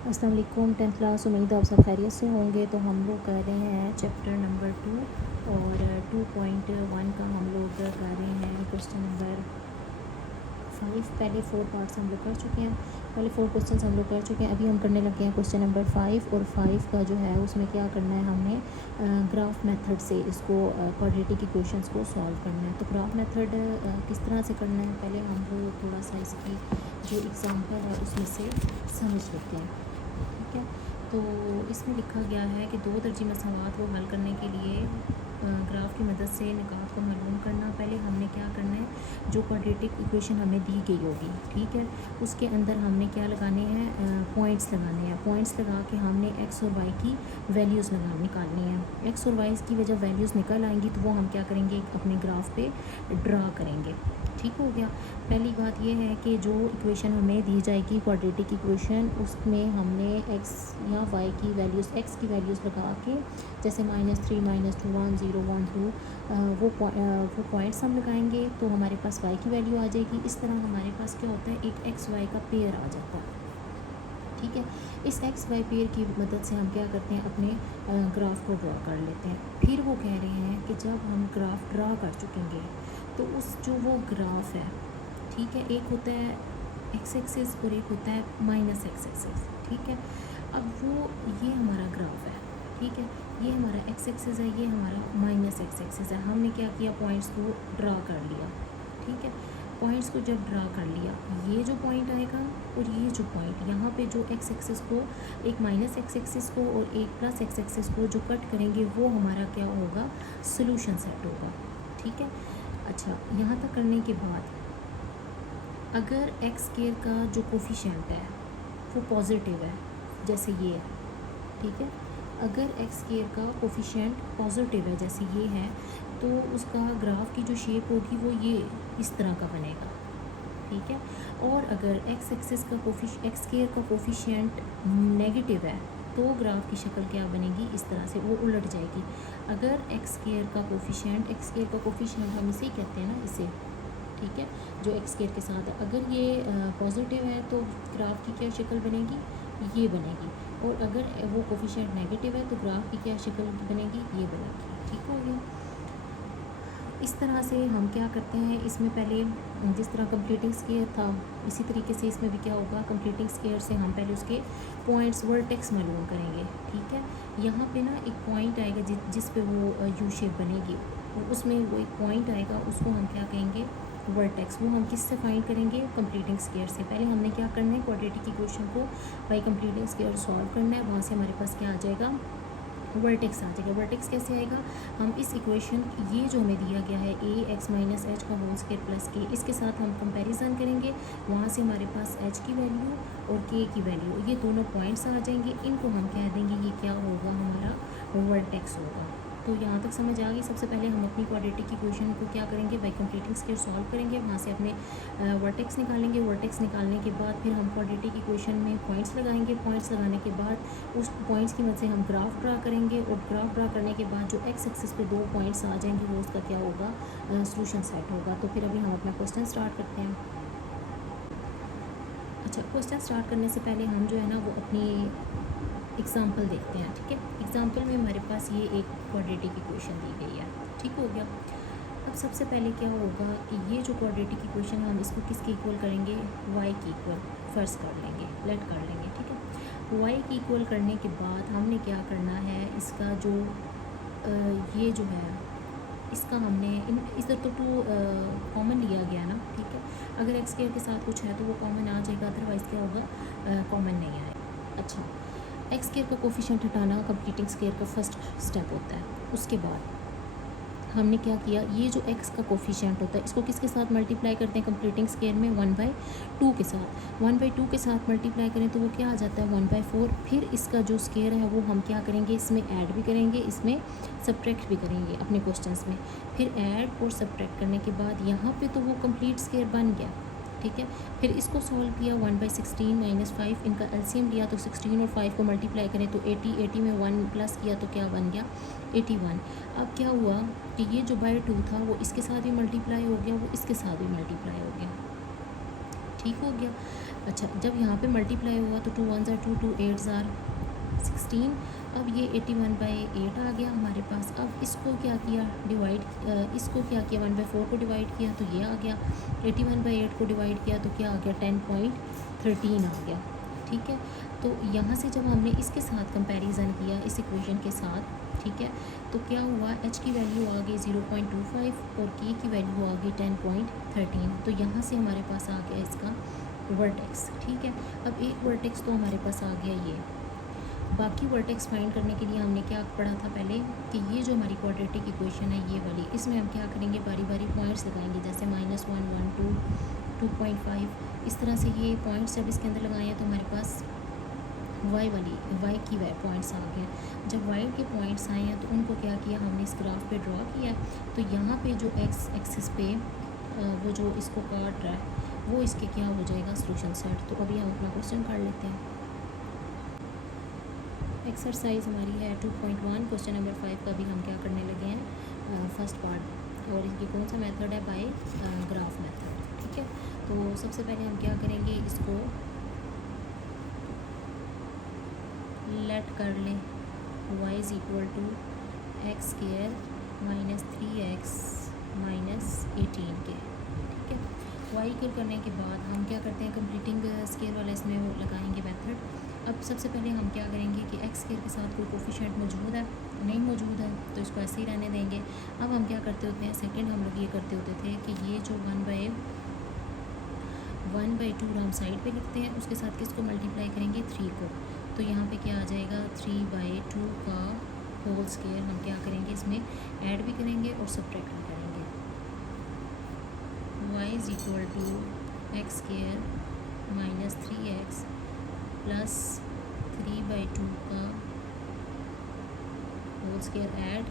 अस्सलाम वालेकुम। 10th class, उम्मीद आप सब खैरियत से होंगे। तो हम लोग कर रहे हैं चैप्टर नंबर 2 और 2.1 का हम लोग कर रहे हैं क्वेश्चन नंबर 5। पहले 4 पार्ट्स हम लोग कर चुके हैं, पहले 4 क्वेश्चन हम लोग कर चुके हैं। अभी हम करने लगे हैं क्वेश्चन नंबर 5 और 5 का जो है उसमें क्या करना है, हमने ग्राफ मेथड से इसको क्वाड्रेटिक इक्वेशंस को सॉल्व करना है। तो ग्राफ मेथड किस तरह से करना है, पहले हम लोग थोड़ा सा इसकी जो एग्ज़ाम्पल है उसमें से समझ लेते हैं। ठीक है, तो इसमें लिखा गया है कि दो दर्जी मसवात को हल करने के लिए ग्राफ की मदद से निकात को मालूम करना। पहले हमने क्या करना है, जो क्वाड्रेटिक इक्वेशन हमें दी गई होगी, ठीक है, उसके अंदर हमने क्या लगाने हैं, पॉइंट्स लगाने हैं। पॉइंट्स लगा के हमने एक्स और वाई की वैल्यूज़ निकालनी है। एक्स और वाई की जब वैल्यूज़ निकल आएंगी तो वो हम क्या करेंगे, अपने ग्राफ पे ड्रा करेंगे। ठीक हो गया। पहली बात ये है कि जो इक्वेशन हमें दी जाएगी क्वाड्रेटिक इक्वेशन, उसमें हमने एक्स या वाई की वैल्यूज़, एक्स की वैल्यूज़ लगा के, जैसे -3 -2 1 0 1 2 वो पॉइंट्स हम लगाएंगे तो हमारे पास वाई की वैल्यू आ जाएगी। इस तरह हमारे पास क्या होता है, एक एक्स वाई का पेयर आ जाता है। ठीक है, इस एक्स वाई पेयर की मदद से हम क्या करते हैं, अपने ग्राफ को ड्रा कर लेते हैं। फिर वो कह रहे हैं कि जब हम ग्राफ ड्रा कर चुकेंगे तो उस जो वो ग्राफ है, ठीक है, एक होता है एक्स एक्सिस और एक होता है माइनस एक्स एक्सिस। ठीक है, अब वो ये हमारा ग्राफ है, ठीक है, ये हमारा एक्स एक्सिस है, ये हमारा माइनस एक्स एक्सिस है। हमने क्या किया, पॉइंट्स को ड्रा कर लिया। ठीक है, पॉइंट्स को जब ड्रा कर लिया, ये जो पॉइंट आएगा और ये जो पॉइंट यहाँ पे, जो एक्स एक्सिस को, एक माइनस एक्स एक्सिस को और एक प्लस एक्स एक्सिस को जो कट करेंगे, वो हमारा क्या होगा, सोल्यूशन सेट होगा। ठीक है, अच्छा, यहाँ तक करने के बाद अगर एक्स स्क्वायर का जो कोफिशिएंट है वो पॉजिटिव है, जैसे ये है, ठीक है, अगर एक्स स्क्वायर का कोफिशिएंट पॉजिटिव है जैसे ये है, तो उसका ग्राफ की जो शेप होगी वो ये इस तरह का बनेगा। ठीक है, और अगर एक्स एक्सिस का एक्स स्क्वायर का कोफिशिएंट नेगेटिव है तो ग्राफ की शक्ल क्या बनेगी, इस तरह से वो उलट जाएगी। अगर एक्स स्क्वायर का कोफिशिएंट, एक्स स्क्वायर का कोफिशिएंट हम इसे कहते हैं ना, इसे, ठीक है, जो एक्स स्क्वायर के साथ है, अगर ये पॉजिटिव है तो ग्राफ की क्या शक्ल बनेगी, ये बनेगी। और अगर वो कोफिशिएंट नेगेटिव है तो ग्राफ की क्या शक्ल बनेगी, ये बनेगी। ठीक हो गया। इस तरह से हम क्या करते हैं, इसमें पहले जिस तरह कंप्लीटिंग स्क्वायर था, इसी तरीके से इसमें भी क्या होगा, कंप्लीटिंग स्क्वायर से हम पहले उसके पॉइंट्स, वर्टेक्स मालूम करेंगे। ठीक है, यहाँ पे ना एक पॉइंट आएगा जिस पे वो यू शेप बनेगी, और उसमें वो एक पॉइंट आएगा, उसको हम क्या कहेंगे, वर्टेक्स। वो हम किससे फाइंड करेंगे, कंप्लीटिंग स्क्वायर से। पहले हमने क्या करना है, क्वाड्रेटिक इक्वेशन को बाय कंप्लीटिंग स्क्वायर सॉल्व करना है। वहाँ से हमारे पास क्या आ जाएगा, वर्टेक्स आ जाएगा। वर्टेक्स कैसे आएगा, हम इस इक्वेशन, ये जो हमें दिया गया है ए एक्स माइनस एच का होल स्क्वायर प्लस के, इसके साथ हम कंपैरिजन करेंगे। वहाँ से हमारे पास एच की वैल्यू और के की वैल्यू, ये दोनों पॉइंट्स आ जाएंगे। इनको हम कह देंगे ये क्या होगा, हमारा वर्टेक्स होगा। तो यहाँ तक समझ आ गई। सबसे पहले हम अपनी क्वाड्रेटिक इक्वेशन को क्या करेंगे, बाय कंप्लीटिंग स्क्वायर सॉल्व करेंगे। वहाँ से अपने वर्टेक्स निकालेंगे। वर्टेक्स निकालने के बाद फिर हम क्वाड्रेटिक इक्वेशन में पॉइंट्स लगाएंगे। पॉइंट्स लगाने के बाद उस पॉइंट्स की मदद से हम ग्राफ ड्रा करेंगे, और ग्राफ ड्रा करने के बाद जो एक्स एक्सिस पे 2 पॉइंट्स आ जाएंगे, वो उसका क्या होगा, सोल्यूशन सेट होगा। तो फिर अभी हम अपना क्वेश्चन स्टार्ट करते हैं। अच्छा, क्वेश्चन स्टार्ट करने से पहले हम जो है ना, वो अपनी एग्ज़ाम्पल देखते हैं। ठीक है, एग्ज़ाम्पल में हमारे पास ये एक क्वाड्रेटिक इक्वेशन दी गई है। ठीक हो गया। अब सबसे पहले क्या होगा कि ये जो क्वाड्रेटिक इक्वेशन है, हम इसको किसके इक्वल करेंगे, वाई की इक्वल फर्स्ट कर लेंगे, लेट कर लेंगे। ठीक है, वाई की इक्वल करने के बाद हमने क्या करना है, इसका जो ये जो है, इसका हमने इधर तो कॉमन लिया गया ना। ठीक है, अगर एक्स स्क्वायर के साथ कुछ है तो वो कॉमन आ जाएगा, अदरवाइज़ क्या होगा, कॉमन नहीं आएगा। अच्छा, एक्स स्क्वायर का कोफिशिएंट हटाना कंप्लीटिंग स्क्वायर का फर्स्ट स्टेप होता है। उसके बाद हमने क्या किया, ये जो एक्स का कोफिशिएंट होता है, इसको किसके साथ मल्टीप्लाई करते हैं, कंप्लीटिंग स्क्वायर में 1/2 के साथ। 1/2 के साथ मल्टीप्लाई करें तो वो क्या आ जाता है, 1/4। फिर इसका जो स्क्वायर है वो हम क्या करेंगे, इसमें ऐड भी करेंगे, इसमें सब्ट्रैक्ट भी करेंगे अपने क्वेश्चंस में। फिर ऐड और सब्ट्रैक्ट करने के बाद यहाँ पे तो वो कंप्लीट स्क्वायर बन गया। ठीक है, फिर इसको सॉल्व किया, 1/16 - 5, इनका एलसीएम लिया तो 16 और 5 को मल्टीप्लाई करें तो 80, 80 में 1 प्लस किया तो क्या बन गया, 81। अब क्या हुआ कि ये जो बाय 2 था वो इसके साथ भी मल्टीप्लाई हो गया, वो इसके साथ भी मल्टीप्लाई हो गया। ठीक हो गया। अच्छा, जब यहाँ पे मल्टीप्लाई हुआ तो 2 1 2 2 8 16। अब ये 81/8 आ गया हमारे पास। अब इसको क्या किया, डिवाइड, इसको क्या किया, 1/4 को डिवाइड किया तो ये आ गया। 81/8 को डिवाइड किया तो क्या आ गया, 10.13 आ गया। ठीक है, तो यहाँ से जब हमने इसके साथ कंपैरिजन किया इस इक्वेशन के साथ, ठीक है, तो क्या हुआ, एच की वैल्यू आ गई 0.25 और के की वैल्यू आ गई 10.13। तो यहाँ से हमारे पास आ गया इसका वर्टेक्स। ठीक है, अब एक वर्टेक्स तो हमारे पास आ गया ये। बाकी वर्टेक्स फाइंड करने के लिए हमने क्या पढ़ा था पहले कि ये जो हमारी क्वाड्रेटिक इक्वेशन है ये वाली, इसमें हम क्या करेंगे, बारी बारी पॉइंट्स लगाएंगे, जैसे -1 1 2 2.5 इस तरह से ये पॉइंट्स जब इसके अंदर लगाए हैं तो हमारे पास वाई की पॉइंट्स आ गए। जब वाई के पॉइंट्स आए हैं तो उनको क्या किया हमने, इस ग्राफ पे ड्रॉ किया। तो यहाँ पे जो एक्स एक्सिस पे वो जो इसको काट रहा है वो इसके क्या हो जाएगा, सोल्यूशन सेट। तो अभी हम अपना क्वेश्चन कर लेते हैं। एक्सरसाइज हमारी है 2.1, क्वेश्चन नंबर 5 का भी हम क्या करने लगे हैं, फर्स्ट पार्ट। और ये कौन सा मेथड है, बाय ग्राफ मेथड। ठीक है, तो सबसे पहले हम क्या करेंगे, इसको लेट कर लें y is equal to x square minus 3x minus 18 के। ठीक है, y इक्वल करने के बाद हम क्या करते हैं, कंप्लीटिंग स्क्वायर वाला इसमें वो लगाएंगे मेथड। अब सबसे पहले हम क्या करेंगे कि एक्स स्क्वायर के साथ कोई कोफिशिएंट मौजूद है, नहीं मौजूद है तो इसको ऐसे ही रहने देंगे। अब हम क्या करते होते हैं, सेकंड हम लोग ये करते होते थे कि ये जो 1/2 हम साइड पे लिखते हैं, उसके साथ किसको मल्टीप्लाई करेंगे, 3 को। तो यहाँ पे क्या आ जाएगा, 3/2 का होल स्क्वायर हम क्या करेंगे, इसमें ऐड भी करेंगे और सब्ट्रैक्ट भी करेंगे। y is equal to x square minus 3x plus 3/2 का होल स्क्वायर ऐड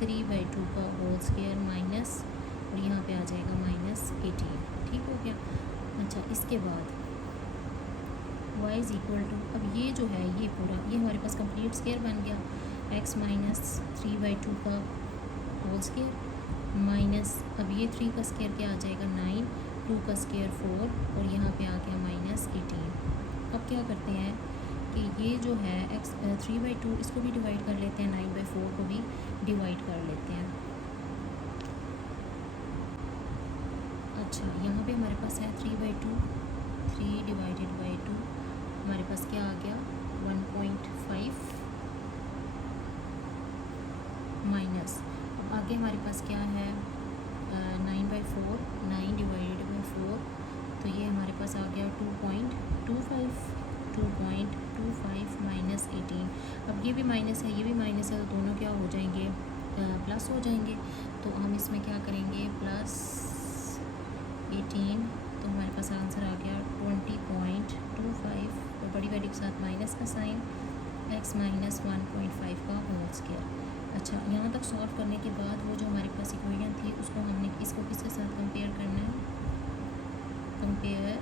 3/2 का होल स्क्वायर माइनस, और यहाँ पे आ जाएगा -18। ठीक हो गया। अच्छा, इसके बाद y इज़ इक्वल टू, अब ये जो है ये पूरा ये हमारे पास कंप्लीट स्क्वायर बन गया, x माइनस 3/2 का होल स्क्वायर माइनस, अब ये 3 का स्क्वायर क्या आ जाएगा 9, 2 का स्क्वायर 4 और यहाँ पे आ गया -18। अब क्या करते हैं कि ये जो है x 3/2 इसको भी डिवाइड कर लेते हैं, 9/4 को भी डिवाइड कर लेते हैं। अच्छा, यहाँ पे हमारे पास है 3/2, 3 डिवाइडेड बाई 2 हमारे पास क्या आ गया 1.5 माइनस, अब आगे हमारे पास क्या है 9/4, 9 डिवाइडेड बाई 4 तो ये हमारे पास आ गया 2.25 माइनस 18। अब ये भी माइनस है, ये भी माइनस है, तो दोनों क्या हो जाएंगे, प्लस हो जाएंगे। तो हम इसमें क्या करेंगे, प्लस 18, तो हमारे पास आंसर आ गया 20.25 और बड़ी वैल्यू के साथ माइनस का साइन, x माइनस 1.5 का होल स्क्वायर। अच्छा, यहाँ तक सॉल्व करने के बाद वो जो हमारे पास इक्वेशन थी उसको हमने इसको किसके साथ कंपेयर करना है, कंपेयर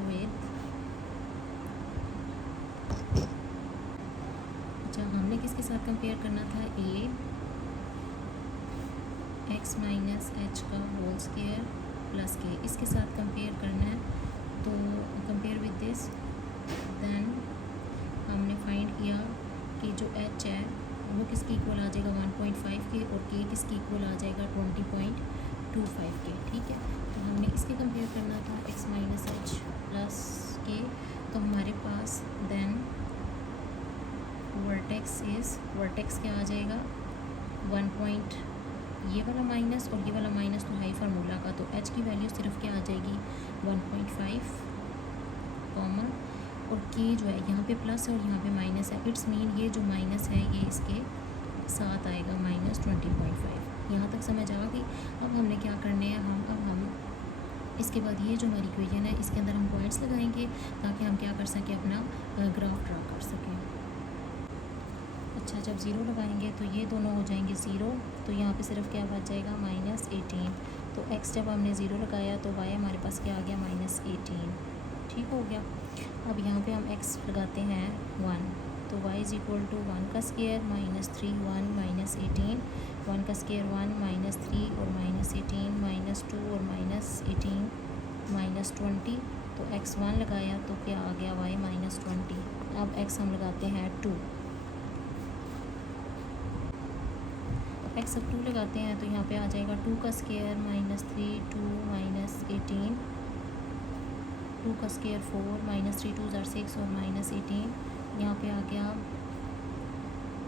विद, अच्छा हमने किसके साथ कंपेयर करना था, a x माइनस h का होल स्क्वायर प्लस के, इसके साथ कंपेयर करना है। तो कंपेयर विद दिस, देन हमने फाइंड किया कि जो h है वो किसकी इक्वल आ जाएगा 1.5 के और k किसकी इक्वल आ जाएगा 20.25 के। ठीक है, तो हमने इसके कंपेयर करना था x माइनस h प्लस के, तो हमारे पास देन वर्टेक्स क्या आ जाएगा 1. ये वाला माइनस और ये वाला माइनस तो हाई फार्मूला का, तो h की वैल्यू सिर्फ क्या आ जाएगी 1.5 कॉमन, और k जो है यहाँ पे प्लस है और यहाँ पे माइनस है, इट्स मीन ये जो माइनस है ये इसके साथ आएगा -20.5। यहाँ तक समझ आ गई। अब हमने क्या करने हैं, हम इसके बाद ये जो हमारी इक्वेशन है इसके अंदर हम पॉइंट्स लगाएंगे ताकि हम क्या कर सकें, अपना ग्राफ ड्रा कर सकें। अच्छा, जब 0 लगाएंगे तो ये दोनों हो जाएंगे 0, तो यहाँ पे सिर्फ क्या बच जाएगा -18। तो x जब हमने 0 लगाया तो y हमारे पास क्या आ गया -18। ठीक हो गया। अब यहाँ पे हम x लगाते हैं 1, तो y इज़ इक्वल टू 1 का स्क्वायर -3 1 -18, 1 का स्क्वायर 1 -3 और -18 -2 और -18 -20, तो x1 लगाया तो क्या आ गया y -20। अब x हम लगाते हैं 2, x अब 2 लगाते हैं तो यहाँ पे आ जाएगा 2 का स्क्वायर -3 2 -18, 2 का स्क्वायर 4 -3 2 ज़ार 6 और -18, यहाँ पे आ गया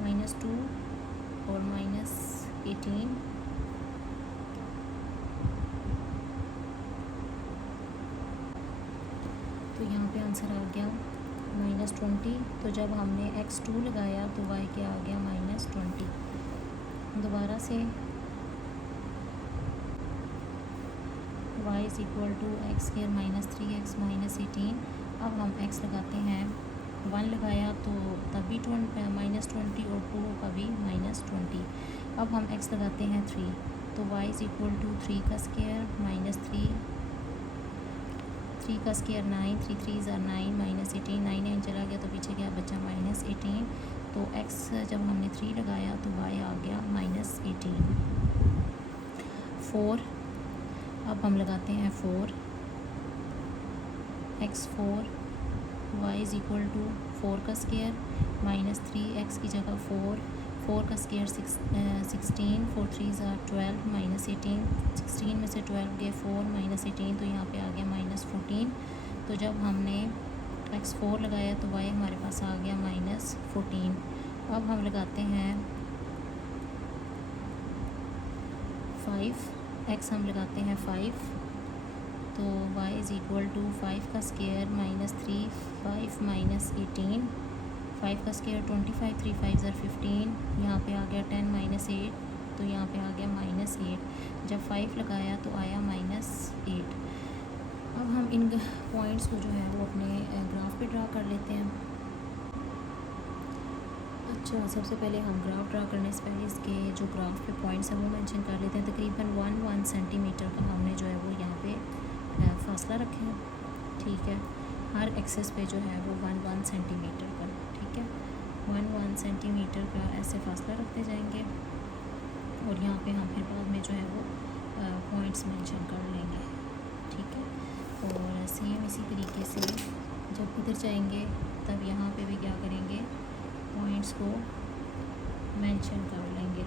-2 और -18, तो यहाँ पे आंसर आ गया -20। तो जब हमने x2 लगाया तो y क्या आ गया -20। दोबारा से y = x² -3x -18। अब हम x लगाते हैं, 1 लगाया तो तब भी -20 और 2 का भी -20। अब हम x लगाते हैं 3, तो y = 3 का स्क्वायर -3, 3 का स्क्वायर 9, 3 3 ज़ार 9 -18, 9 9 चला गया तो पीछे क्या बचा -18। तो x जब हमने 3 लगाया तो y आ गया -18। 4, अब हम लगाते हैं 4, x4, y = 4 का स्क्वायर -3x की जगह 4, 4 का स्क्वायर 16, 4 3 ज़ार 12 -18, 16 में से 12 गए 4 -18, तो यहाँ पे आ गया -14। तो जब हमने x4 लगाया तो y हमारे पास आ गया -14। अब हम लगाते हैं 5, x हम लगाते हैं 5, तो y = 5 का स्क्वायर -3 5 -18, 5 का स्क्वायर 25, 3 5 ज़ार 15, यहाँ पे आ गया 10 -8, तो यहाँ पे आ गया -8। जब 5 लगाया तो आया -8। अब हम इन पॉइंट्स को जो है वो अपने ग्राफ पे ड्रा कर लेते हैं। अच्छा, सबसे पहले हम ग्राफ ड्रा करने से पहले इसके जो ग्राफ पे पॉइंट्स हैं वो मेंशन कर लेते हैं। तकरीबन 1 सेंटीमीटर का हमने जो है वो यहाँ पे फासला रखे हैं, ठीक है। हर एक्सेस पे जो है वो 1 सेंटीमीटर का, ठीक है, 1 सेंटीमीटर का ऐसे फासला रखते जाएंगे और यहाँ पे हम फिर बाद में जो है वो पॉइंट्स मेंशन कर लेंगे, ठीक है। और सेम इसी तरीके से जब इधर जाएंगे तब यहाँ पे भी क्या करेंगे, पॉइंट्स को मेंशन कर लेंगे,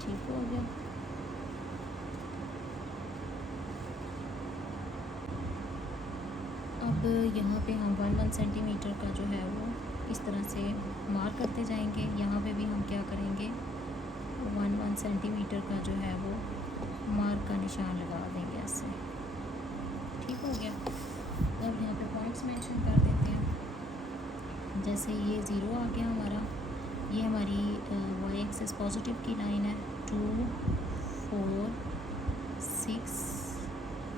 ठीक हो गया। अब यहाँ पे हम 1 सेंटीमीटर का जो है वो इस तरह से मार्क करते जाएंगे। यहाँ पे भी हम क्या करेंगे, 1 सेंटीमीटर का जो है वो मार्क का निशान लगा देंगे ऐसे, ठीक हो गया। अब यहाँ पे पॉइंट्स मेंशन कर देते हैं। जैसे ये 0 आ गया हमारा, ये हमारी y एक्सिस पॉजिटिव की लाइन है, 2 4 6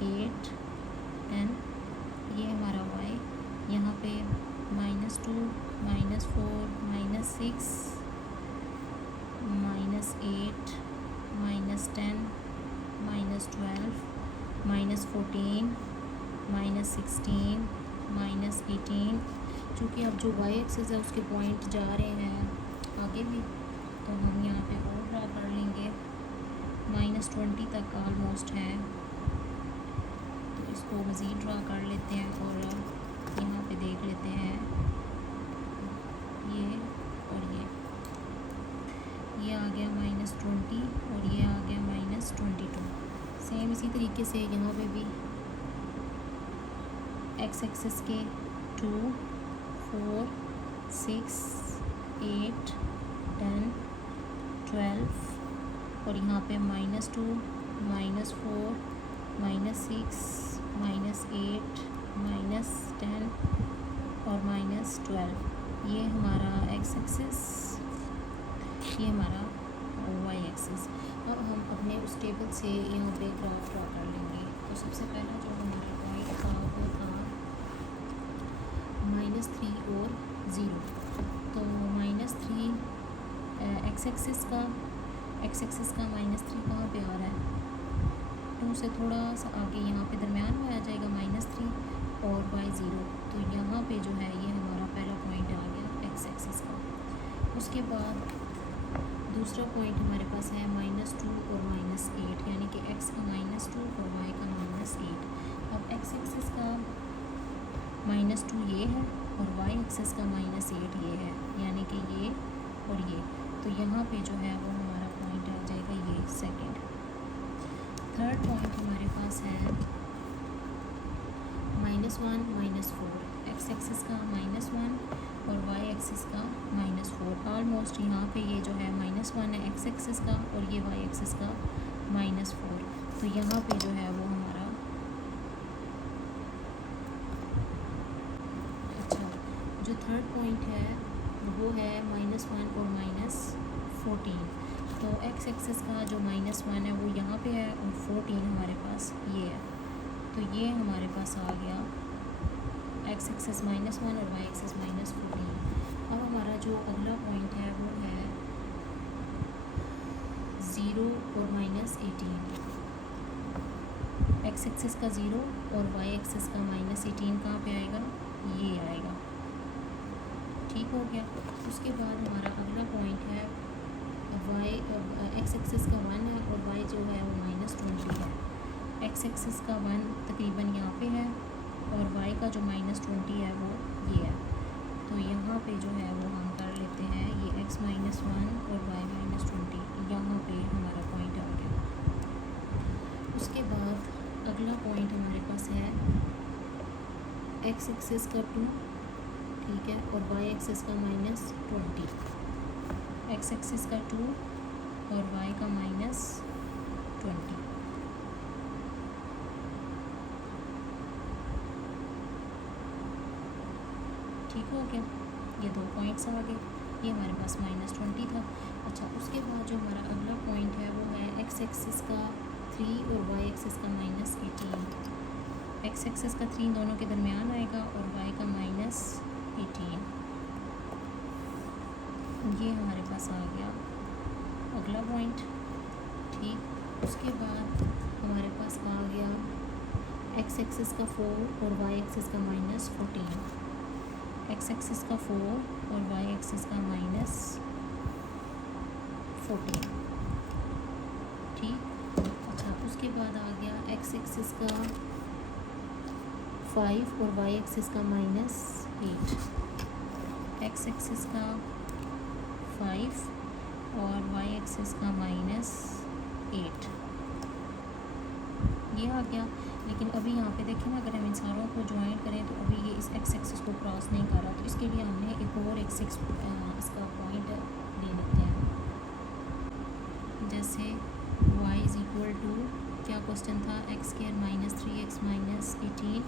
8 10, ये हमारा y। यहाँ पे -2 -4 -6 -8 -10 -12 -14 -16 -18। चूँकि अब जो y एक्सिस है उसके पॉइंट जा रहे हैं आगे भी, तो हम यहाँ पे और ड्रा कर लेंगे। -20 तक ऑलमोस्ट है, तो इसको मज़ीद ड्रा कर लेते हैं और यहाँ पे देख लेते हैं ये और ये आ गया -20 और ये आ गया -22। सेम इसी तरीके से यहाँ पे भी x एक्सिस के 2 4 6 8 10 12 और यहाँ पे -2 -4 -6 -8 -10 और -12, ये हमारा x एक्सिस, ये हमारा y एक्सिस। अब हम अपने उस टेबल से यहाँ पे ग्राफ ड्रा कर लेंगे। तो सबसे पहला जो हमारा पॉइंट था वो था -3 और 0। तो -3 x एक्सिस का -3 कहाँ पे आ रहा है, 2 से थोड़ा सा आगे यहाँ पे दरमियान में आ जाएगा -3 और y 0। तो यहाँ पे जो है ये हमारा पहला पॉइंट आ गया x एक्सिस का। उसके बाद दूसरा पॉइंट हमारे पास है -2 और -8, यानी कि x का -2 और y का -8। अब एक्स एक्सिस का -2 ये है और वाई एक्सिस का -8 ये है, यानी कि ये और ये। तो यहाँ पे जो है वो हमारा पॉइंट आ जाएगा ये सेकंड। थर्ड पॉइंट हमारे पास है -1 -4, एक्स एक्सिस का -1 और वाई एक्सिस का -4। ऑलमोस्ट यहाँ पे ये जो है -1 है एक्स एक्सिस का और ये वाई एक्सिस का -4। तो यहाँ पे जो है वो हमारा अच्छा जो थर्ड पॉइंट है वो है -1 और -14। तो एक्स एक्सिस का जो -1 है वो यहाँ पे है और 14 हमारे पास ये है। तो ये हमारे पास आ गया एक्स एक्सिस -1 और वाई एक्सिस -14। अब हमारा जो अगला पॉइंट है वो है 0 और -18। एक्स एक्सिस का 0 और वाई एक्सिस का -18 कहाँ पे आएगा, ये आएगा। ठीक हो गया। उसके बाद हमारा अगला पॉइंट है वाई, एक्स एक्सिस का 1 है और वाई जो है वो -20 है। एक्स एक्सिस का 1 तकरीबन यहाँ पे है और वाई का जो -20 है वो ये है। तो यहाँ पे जो है वो हम कर लेते हैं ये x -1 और y -20, यहाँ पे हमारा पॉइंट आ गया। उसके बाद अगला पॉइंट हमारे पास है एक्स एक्सिस का 2, ठीक है, और y एक्सिस का -20। एक्स एक्सिस का 2 और y का -20। ठीक हो गया, ये 2 पॉइंट्स आ गए। ये हमारे पास -20 था। अच्छा, उसके बाद जो हमारा अगला पॉइंट है वो है एक्स एक्सिस का 3 और वाई एक्सिस का -18। एक्स एक्सिस का 3 दोनों के दरमियान आएगा और वाई का -18। ये हमारे पास आ गया अगला पॉइंट। ठीक, उसके बाद हमारे पास आ गया एक्स एक्सिस का 4 और वाई एक्सिस का -14। एक्स एक्सिस का 4 और वाई एक्सिस का -14। ठीक, अच्छा, उसके बाद आ गया एक्स एक्सिस का 5 और वाई एक्सिस का -8। एक्स एक्सिस का 5 और वाई एक्सिस का -8 ये आ गया। लेकिन अभी यहाँ पे देखें ना, अगर हम इन सारों को ज्वाइन करें तो अभी ये इस एक्स एक्सिस को क्रॉस नहीं कर रहा। तो इसके लिए हमने एक और इसका पॉइंट ले लेते हैं। जैसे y = क्या क्वेश्चन था, x² - 3x - 18।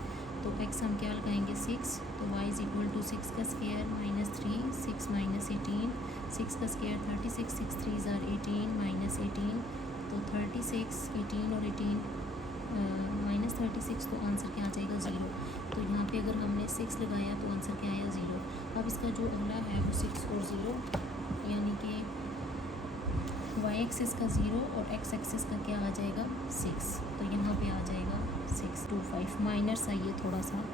तो x हम क्या लगाएंगे 6, तो y = 6 का स्क्वायर -3 6 - 18, 6 का स्क्वायर 36, 6 3 = 18 -18। तो 36, 18 और 18 -36, तो आंसर क्या आ जाएगा 0। तो यहाँ पे अगर हमने 6 लगाया तो आंसर क्या आया 0। अब इसका जो अगला है वो 6 और 0, यानी कि y एक्सिस का 0 और x एक्सिस का क्या आ जाएगा 6। तो यहाँ पे आ जाएगा 625। माइनस आइए थोड़ा सा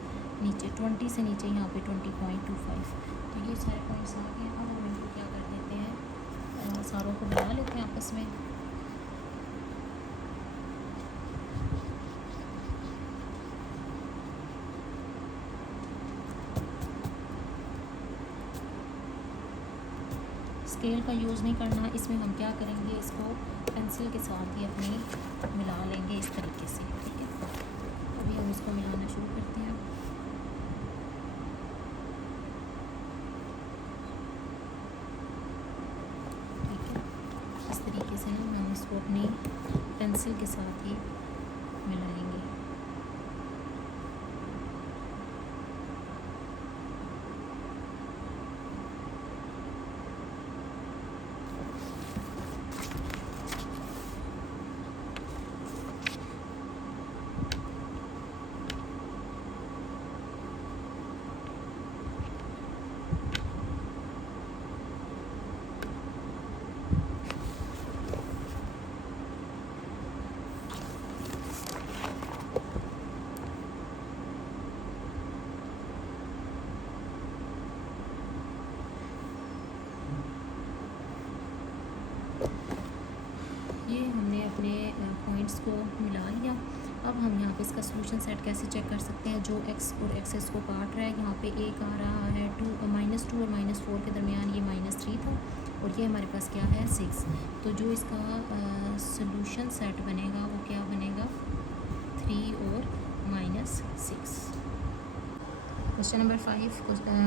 नीचे, 20 से नीचे यहाँ पे 20.25। तो ये सारे पॉइंट्स आ गए। अब हम इनको क्या कर देते हैं, सारों को मिला लेते हैं आपस में। स्केल का यूज़ नहीं करना, इसमें हम क्या करेंगे, इसको पेंसिल के साथ ही अपनी मिला लेंगे इस तरीके से। ठीक है, अभी हम इसको मिलाना शुरू करते हैं। ठीक है, इस तरीके से ना हम इसको अपनी पेंसिल के साथ ही मिलाएंगे। ये हमने अपने पॉइंट्स को मिला लिया। अब हम यहाँ पे इसका सोल्यूशन सेट कैसे चेक कर सकते हैं। जो एक्स और एक्सेस को काट रहा है, यहाँ पे एक आ रहा है -2 और -4 के दरमियान ये -3 था, और ये हमारे पास क्या है 6। तो जो इसका सोल्यूशन सेट बनेगा वो क्या बनेगा 3 और -6। क्वेश्चन नंबर 5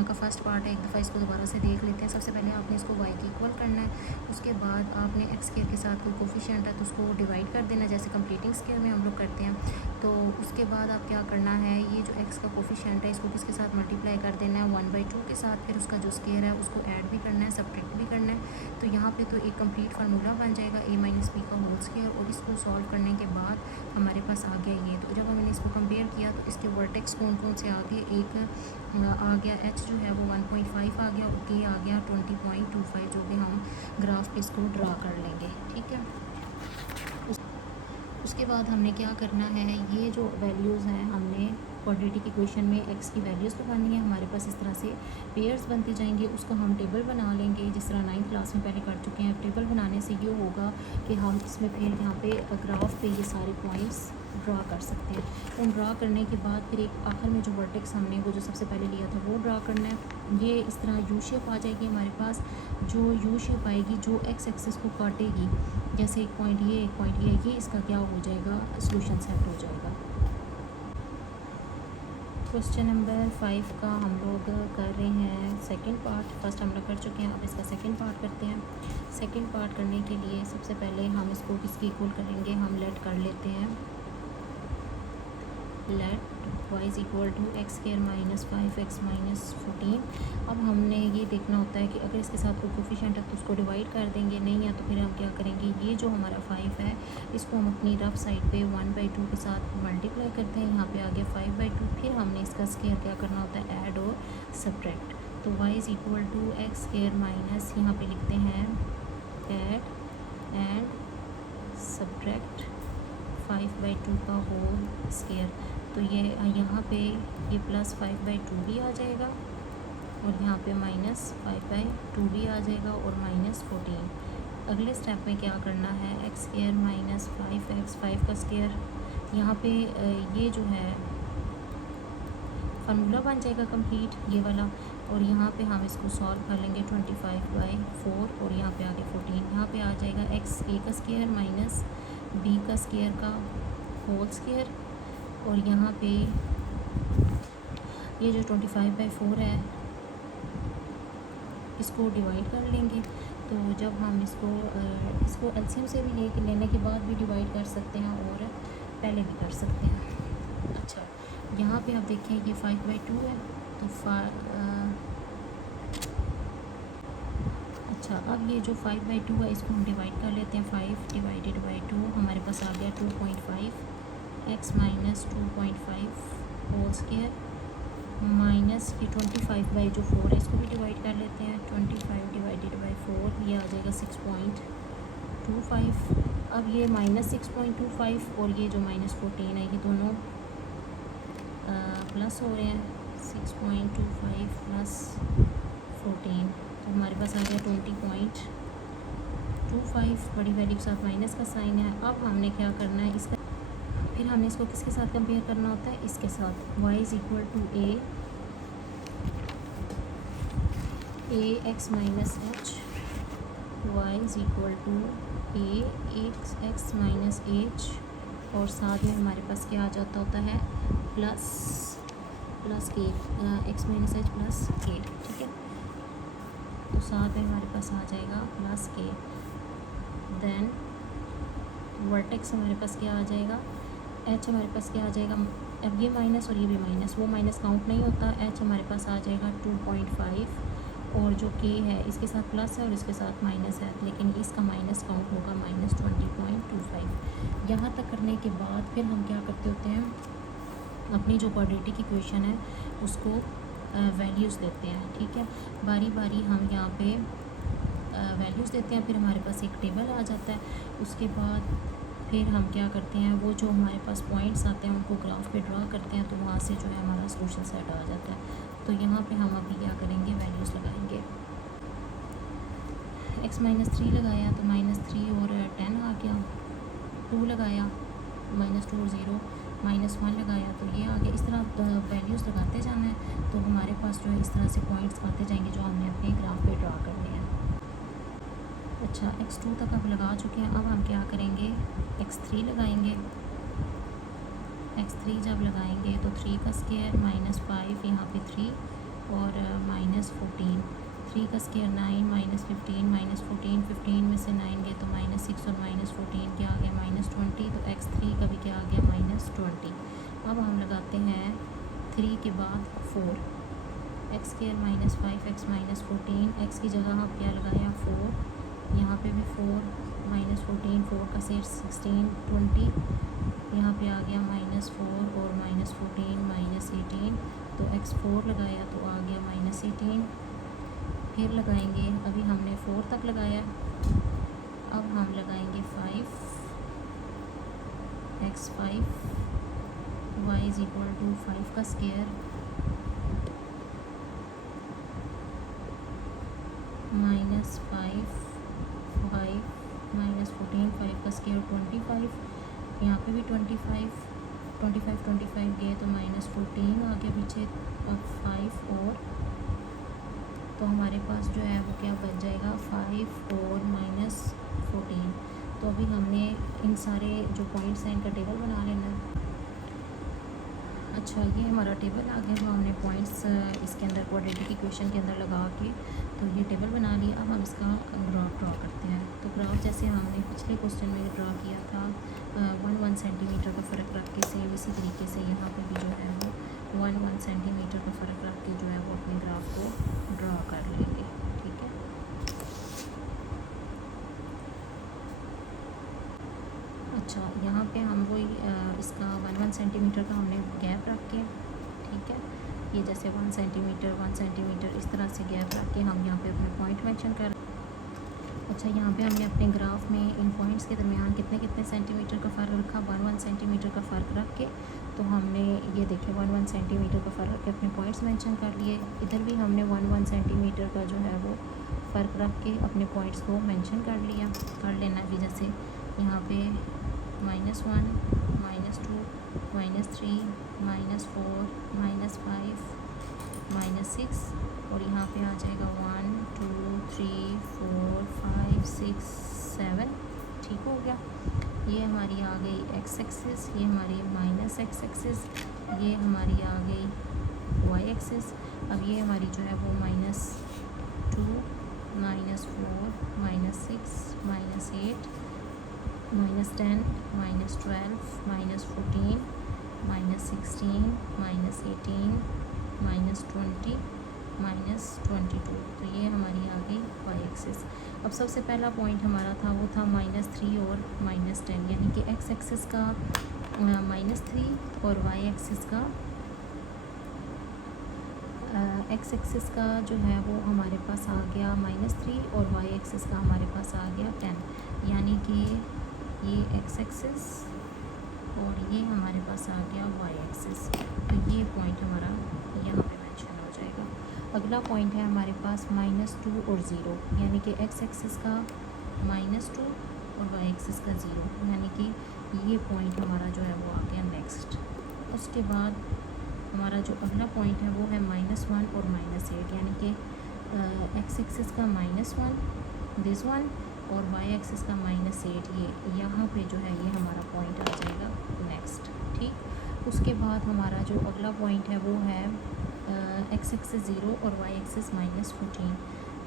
का फर्स्ट पार्ट है। एक दफ़ा इसको दोबारा से देख लेते हैं। सबसे पहले आपने इसको y की इक्वल करना है, उसके बाद आपने एक्स स्क्वायर के साथ कोई कोफिशिएंट है तो उसको डिवाइड कर देना, जैसे कंप्लीटिंग स्क्वायर में हम लोग करते हैं। तो उसके बाद आप क्या करना है, ये जो x का कोफिशिएंट है इसको किसके साथ मल्टीप्लाई कर देना है 1/2 के साथ, फिर उसका जो स्क्वायर है उसको ऐड भी करना है, सब्ट्रैक्ट भी करना है। तो यहाँ पे तो एक कंप्लीट फार्मूला बन जाएगा a - b का होल स्क्वायर, और इसको सॉल्व करने के बाद हमारे पास आ गया ये। तो जब हमने इसको कंपेयर किया तो इसके वर्टेक्स कौन कौन से आ गए, एक आ गया h जो है वो 1.5 आ गया, और k आ गया 20.25, जो कि हम ग्राफ पे इसको ड्रा कर लेंगे। ठीक है, उसके बाद हमने क्या करना है, ये जो वैल्यूज़ हैं हमने क्वाड्रेटिक इक्वेशन में x की वैल्यूज़ लगानी है। हमारे पास इस तरह से पेयर्स बनते जाएंगे, उसको हम टेबल बना लेंगे, जिस तरह 9th क्लास में पहले कर चुके हैं। टेबल बनाने से ये होगा कि हम इसमें फिर यहाँ पे ग्राफ पे ये सारे पॉइंट्स ड्रा कर सकते हैं। तो ड्रा करने के बाद फिर एक आखिर में जो वर्टेक्स हमने वो जो सबसे पहले लिया था वो ड्रा करना है। ये इस तरह यू शेप आ जाएगी हमारे पास। जो यू शेप आएगी जो एक्स एक्सिस को काटेगी, जैसे एक पॉइंट ये इसका क्या हो जाएगा, सोल्यूशन सेट हो जाएगा। क्वेश्चन नंबर 5 का हम लोग कर रहे हैं सेकंड पार्ट। फर्स्ट हम लोग कर चुके हैं, अब इसका सेकंड पार्ट करते हैं। सेकंड पार्ट करने के लिए सबसे पहले हम इसको किसकी इक्वल करेंगे, हम लेट कर लेते हैं, let y is equal to x square minus 5x minus 14। अब हमने ये देखना होता है कि अगर इसके साथ कोई कोफिशिएंट है तो उसको डिवाइड कर देंगे, नहीं है तो फिर हम क्या करेंगे, ये जो हमारा 5 है इसको हम अपनी रफ साइड पे 1/2 के साथ मल्टीप्लाई करते हैं। यहाँ पे आ गया 5/2। फिर हमने इसका स्क्वायर क्या करना होता है, ऐड और सब्ट्रैक्ट। तो y is equal to x square minus, यहाँ पे लिखते हैं ऐड एंड सब्ट्रैक्ट 5/2 का होल स्क्वायर। तो ये यहाँ पे ये प्लस 5/2 भी आ जाएगा, और यहाँ पे माइनस 5/2 भी आ जाएगा, और -14। अगले स्टेप में क्या करना है, एक्स स्क्वायर माइनस 5x, 5 का स्क्वायर, यहाँ पे ये जो है फार्मूला बन जाएगा कंप्लीट ये वाला, और यहाँ पे हम इसको सॉल्व कर लेंगे 25/4, और यहाँ पे आगे 14। यहाँ पे आ जाएगा एक्स ए का स्क्वायर माइनस बी का स्क्वायर का होल स्क्वायर, और यहाँ पे ये जो 25/4 है इसको डिवाइड कर लेंगे। तो जब हम इसको एलसीएम से भी लेने के बाद भी डिवाइड कर सकते हैं और पहले भी कर सकते हैं। अच्छा, यहाँ पे आप देखें ये 5/2 है, तो अच्छा, अब ये जो 5/2 है इसको हम डिवाइड कर लेते हैं। 5 डिवाइडेड बाई 2 हमारे पास आ गया 2.5, x minus 2.5 whole square minus ये 25/4 है, इसको भी डिवाइड कर लेते हैं। 25 डिवाइडेड बाई 4 ये आ जाएगा 6.25। अब ये -6.25 और ये जो -14 है ये दोनों प्लस हो रहे हैं, 6.25 प्लस 14, तो हमारे पास आ गया 20.25। बड़ी वैल्यू के साथ माइनस का साइन है। अब हमने क्या करना है, इसका फिर हमने इसको किसके साथ कंपेयर करना होता है, इसके साथ। y is equal to a x minus h, y is equal to x minus h, और साथ में हमारे पास क्या आ जाता होता है, plus k, x minus h plus k। ठीक है, तो साथ में हमारे पास आ जाएगा प्लस k। देन वर्टेक्स हमारे पास क्या आ जाएगा, h हमारे पास क्या आ जाएगा, अब ये माइनस और ये भी माइनस, वो माइनस काउंट नहीं होता। h हमारे पास आ जाएगा 2.5, और जो k है इसके साथ प्लस है और इसके साथ माइनस है, लेकिन इसका माइनस काउंट होगा -20.25। यहाँ तक करने के बाद फिर हम क्या करते होते हैं, अपनी जो क्वाड्रेटिक इक्वेशन है उसको वैल्यूज़ देते हैं। ठीक है, बारी बारी हम यहाँ पे वैल्यूज़ देते हैं, फिर हमारे पास एक टेबल आ जाता है। उसके बाद फिर हम क्या करते हैं, वो जो हमारे पास पॉइंट्स आते हैं उनको ग्राफ पे ड्रा करते हैं, तो वहाँ से जो है हमारा सोल्यूशन सेट आ जाता है। तो यहाँ पे हम अभी क्या करेंगे, वैल्यूज़ लगाएंगे। x -3 लगाया तो -3 और 10 आ गया, 2 लगाया -2 और 0, -1 लगाया तो ये आ गया। इस तरह वैल्यूज़ लगाते जाना है तो हमारे पास जो है इस तरह से पॉइंट्स आते जाएंगे जो हमने अपने ग्राफ पे ड्रा करने हैं। अच्छा, x2 तक अब लगा चुके हैं। अब हम क्या करेंगे, x3 लगाएंगे। x3 जब लगाएंगे तो 3 का स्क्वायर -5 यहाँ पे 3 और -14, 3 का स्क्वायर 9 -15 -14, 15 में से 9 गए तो -6 और -14 क्या आ गया -20। तो x3 का भी क्या आ गया -20। अब हम लगाते हैं 3 के बाद 4, x स्क्वायर -5 x -14, x की जगह हम क्या लगाया 4, यहाँ पे भी 4 -14, 4 का स्क्वायर 16, 20, यहाँ पे आ गया -4 और -14 -18। तो x4 लगाया तो आ गया -18। फिर लगाएंगे, अभी हमने 4 तक लगाया, अब हम लगाएंगे 5 x5 y = 5 का स्क्वायर -5 5 -14, 5 का स्क्वायर 25, यहाँ पे भी 25 गए तो -14 आगे पीछे, अब 5 और तो हमारे पास जो है वो क्या बच जाएगा 5 और -14। तो अभी हमने इन सारे जो पॉइंट्स हैं इनका टेबल बना लेना है। अच्छा, ये हमारा टेबल आ गया जो हमने पॉइंट्स इसके अंदर क्वाड्रेटिक इक्वेशन के अंदर लगा के तो ये टेबल बना लिया। अब हम इसका ग्राफ ड्रॉ करते हैं। तो ग्राफ जैसे हमने पिछले क्वेश्चन में ड्रॉ किया था 1 सेंटीमीटर का फ़र्क रख के, सेम इसी तरीके से यहाँ पे भी जो है वो 1 सेंटीमीटर का फ़र्क रख के जो है वो अपने ग्राफ को ड्रॉ कर लेंगे। ठीक है, अच्छा, यहाँ पे हम वही इसका 1 सेंटीमीटर का हमने गैप रख के, ठीक है, ये जैसे 1 सेंटीमीटर इस तरह से गैप रख के हम यहाँ पे अपने पॉइंट मेंशन कर। अच्छा, यहाँ पे हमने अपने ग्राफ में इन पॉइंट्स के दरमियान कितने सेंटीमीटर का फ़र्क रखा, 1 सेंटीमीटर का फ़र्क रख के। तो हमने ये देखे 1 सेंटीमीटर का फ़र्क रख के अपने पॉइंट्स मेंशन कर लिए। इधर भी हमने 1 सेंटीमीटर का जो है वो फ़र्क रख के अपने पॉइंट्स को मेंशन कर लेना भी। जैसे यहाँ पे -1 -2 -3 -4 -5 -6 और यहाँ पे आ जाएगा 1 2 3 4 5 6 7। ठीक हो गया, ये हमारी आ गई x एक्सिस, ये हमारी -x एक्सिस, ये हमारी आ गई y एक्सिस। अब ये हमारी जो है वो -2 -4 -6 -8 -10 -12 -14 -16 -18 -20 -22। तो ये हमारी आ गई y एक्सिस। अब सबसे पहला पॉइंट हमारा था वो था -3 और -10, यानी कि x एक्सिस का -3 और y एक्सिस का x एक्सिस का जो है वो हमारे पास आ गया -3 और y एक्सिस का हमारे पास आ गया 10, यानी कि ये x एक्सिस और ये हमारे पास आ गया y एक्सिस। तो ये पॉइंट हमारा यहाँ पे मेंशन हो जाएगा। अगला पॉइंट है हमारे पास -2 और 0, यानी कि x एक्सिस का -2 और y एक्सिस का 0, यानी कि ये पॉइंट हमारा जो है वो आ गया नेक्स्ट। उसके बाद हमारा जो अगला पॉइंट है वो है -1 और -8, यानी कि x एक्सिस का -1 दिस वन और y एक्सिस का -8, ये यहाँ पे जो है ये हमारा पॉइंट आ जाएगा नेक्स्ट। ठीक, उसके बाद हमारा जो अगला पॉइंट है वो है x एक्सिस 0 और y एक्सिस -14।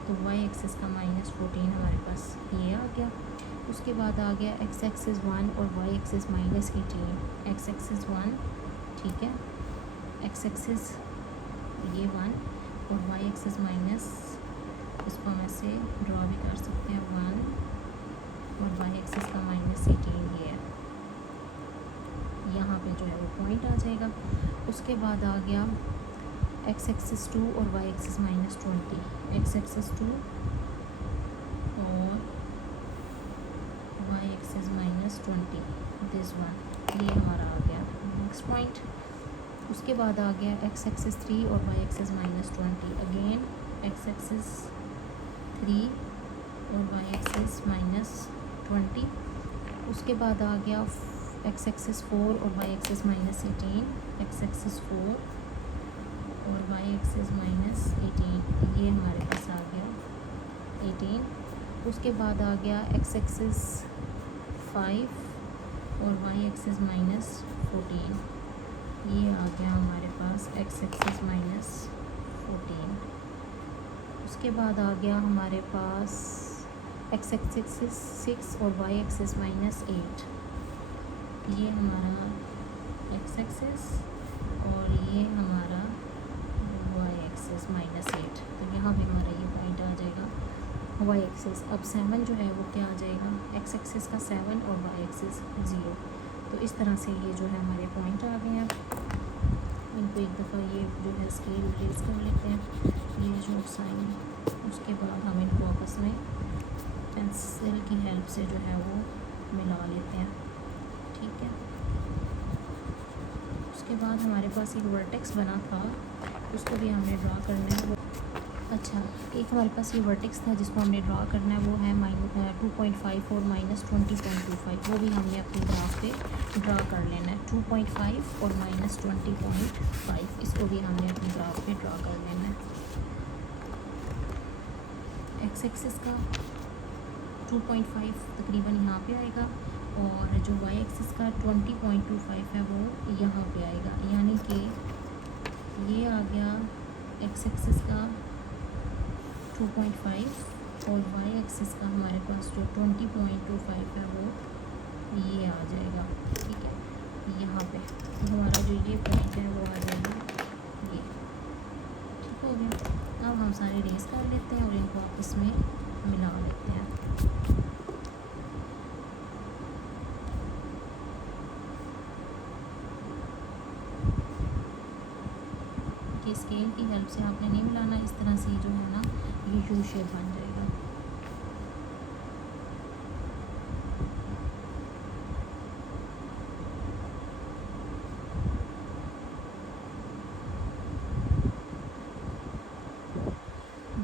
तो y एक्सिस का -14 हमारे पास ये आ गया। उसके बाद आ गया x एक्सिस 1 और y एक्सिस -18, x एक्सिस 1, ठीक है, x एक्सिस ये 1 और y एक्सिस माइनस, इसको हम ऐसे ड्रॉ भी कर सकते हैं 1 और y एक्सिस का -18 ये है, यहाँ पे जो है वो पॉइंट आ जाएगा। उसके बाद आ गया x एक्सिस 2 और y एक्सिस -20, x एक्सिस 2 और y एक्सिस -20 दिस वन, ये हमारा आ गया नेक्स्ट पॉइंट। उसके बाद आ गया x एक्सिस 3 और y axis -20, again x axis 3 और y एक्सिस -20। उसके बाद आ गया एक्स एक्सिस 4 और वाई एक्सिस -18, एक्स एक्सिस 4 और वाई एक्सिस -18, ये हमारे पास आ गया 18। उसके बाद आ गया एक्स एक्सिस 5 और वाई एक्सिस -14, ये आ गया हमारे पास एक्स एक्सिस -14। उसके बाद आ गया हमारे पास एक्स एक्सिस 6 और वाई एक्सिस -8, ये हमारा एक्स एक्सिस और ये हमारा वाई एक्सिस -8। तो यहाँ पे हमारा ये पॉइंट आ जाएगा वाई एक्सिस। अब 7 जो है वो क्या आ जाएगा, एक्स एक्सिस का 7 और वाई एक्सिस 0। तो इस तरह से ये जो है हमारे पॉइंट आ गए हैं। इनको एक दफ़ा ये जो है स्केल प्लेस कर लेते हैं, ये जो साइन। उसके बाद हम इनको आपस में पेंसिल की हेल्प से जो है वो मिला लेते हैं, ठीक है। उसके बाद हमारे पास एक वर्टेक्स बना था, उसको भी हमने ड्रा करना है। अच्छा, एक हमारे पास ये वर्टेक्स था जिसको हमने ड्रा करना है, वो है -2.5 और -20.25। वो भी हमने अपने ग्राफ पे ड्रा कर लेना है। 2.5 और -20.5, इसको भी हमने अपने ग्राफ पे ड्रा कर लेना है। एक्स एक्सिस का 2.5 तकरीबन यहाँ पे आएगा और जो वाई एक्सिस का 20.25 है वो यहाँ पे आएगा, यानी कि ये आ गया एक्स एक्सिस का 2.5 और वाई एक्सिस का हमारे पास जो 20.25 है वो ये आ जाएगा, ठीक है। यहाँ पे तो हमारा जो ये पॉइंट है वो आ जाएगा ये, ठीक हो गया। अब हम सारे रेस कर लेते हैं और इनको आपस में मिला लेते हैं। कि स्केल की हेल्प से आपने नहीं मिलाना, इस तरह से जो है ना ये यू शेप बन जाएगा।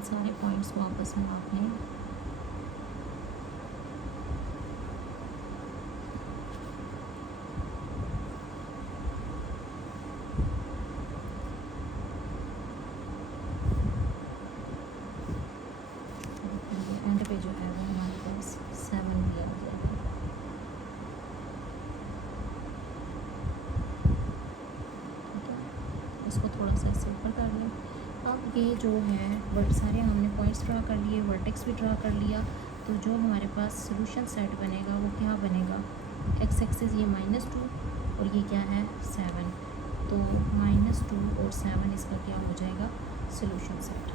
सारे पॉइंट्स को आपस में आपने एंड पे जो है वो हमारे पास 7 भी आ जाएगा, ठीक है। इसको थोड़ा सा इससे ऊपर कर लें। अब ये जो है वर्ड सारे हमने पॉइंट्स ड्रा कर लिए, वर्टेक्स भी ड्रा कर लिया। तो जो हमारे पास सोल्यूशन सेट बनेगा वो क्या बनेगा, एक्स एक्सिस ये -2 और ये क्या है 7, तो -2 और 7 इसका क्या हो जाएगा सोल्यूशन सेट।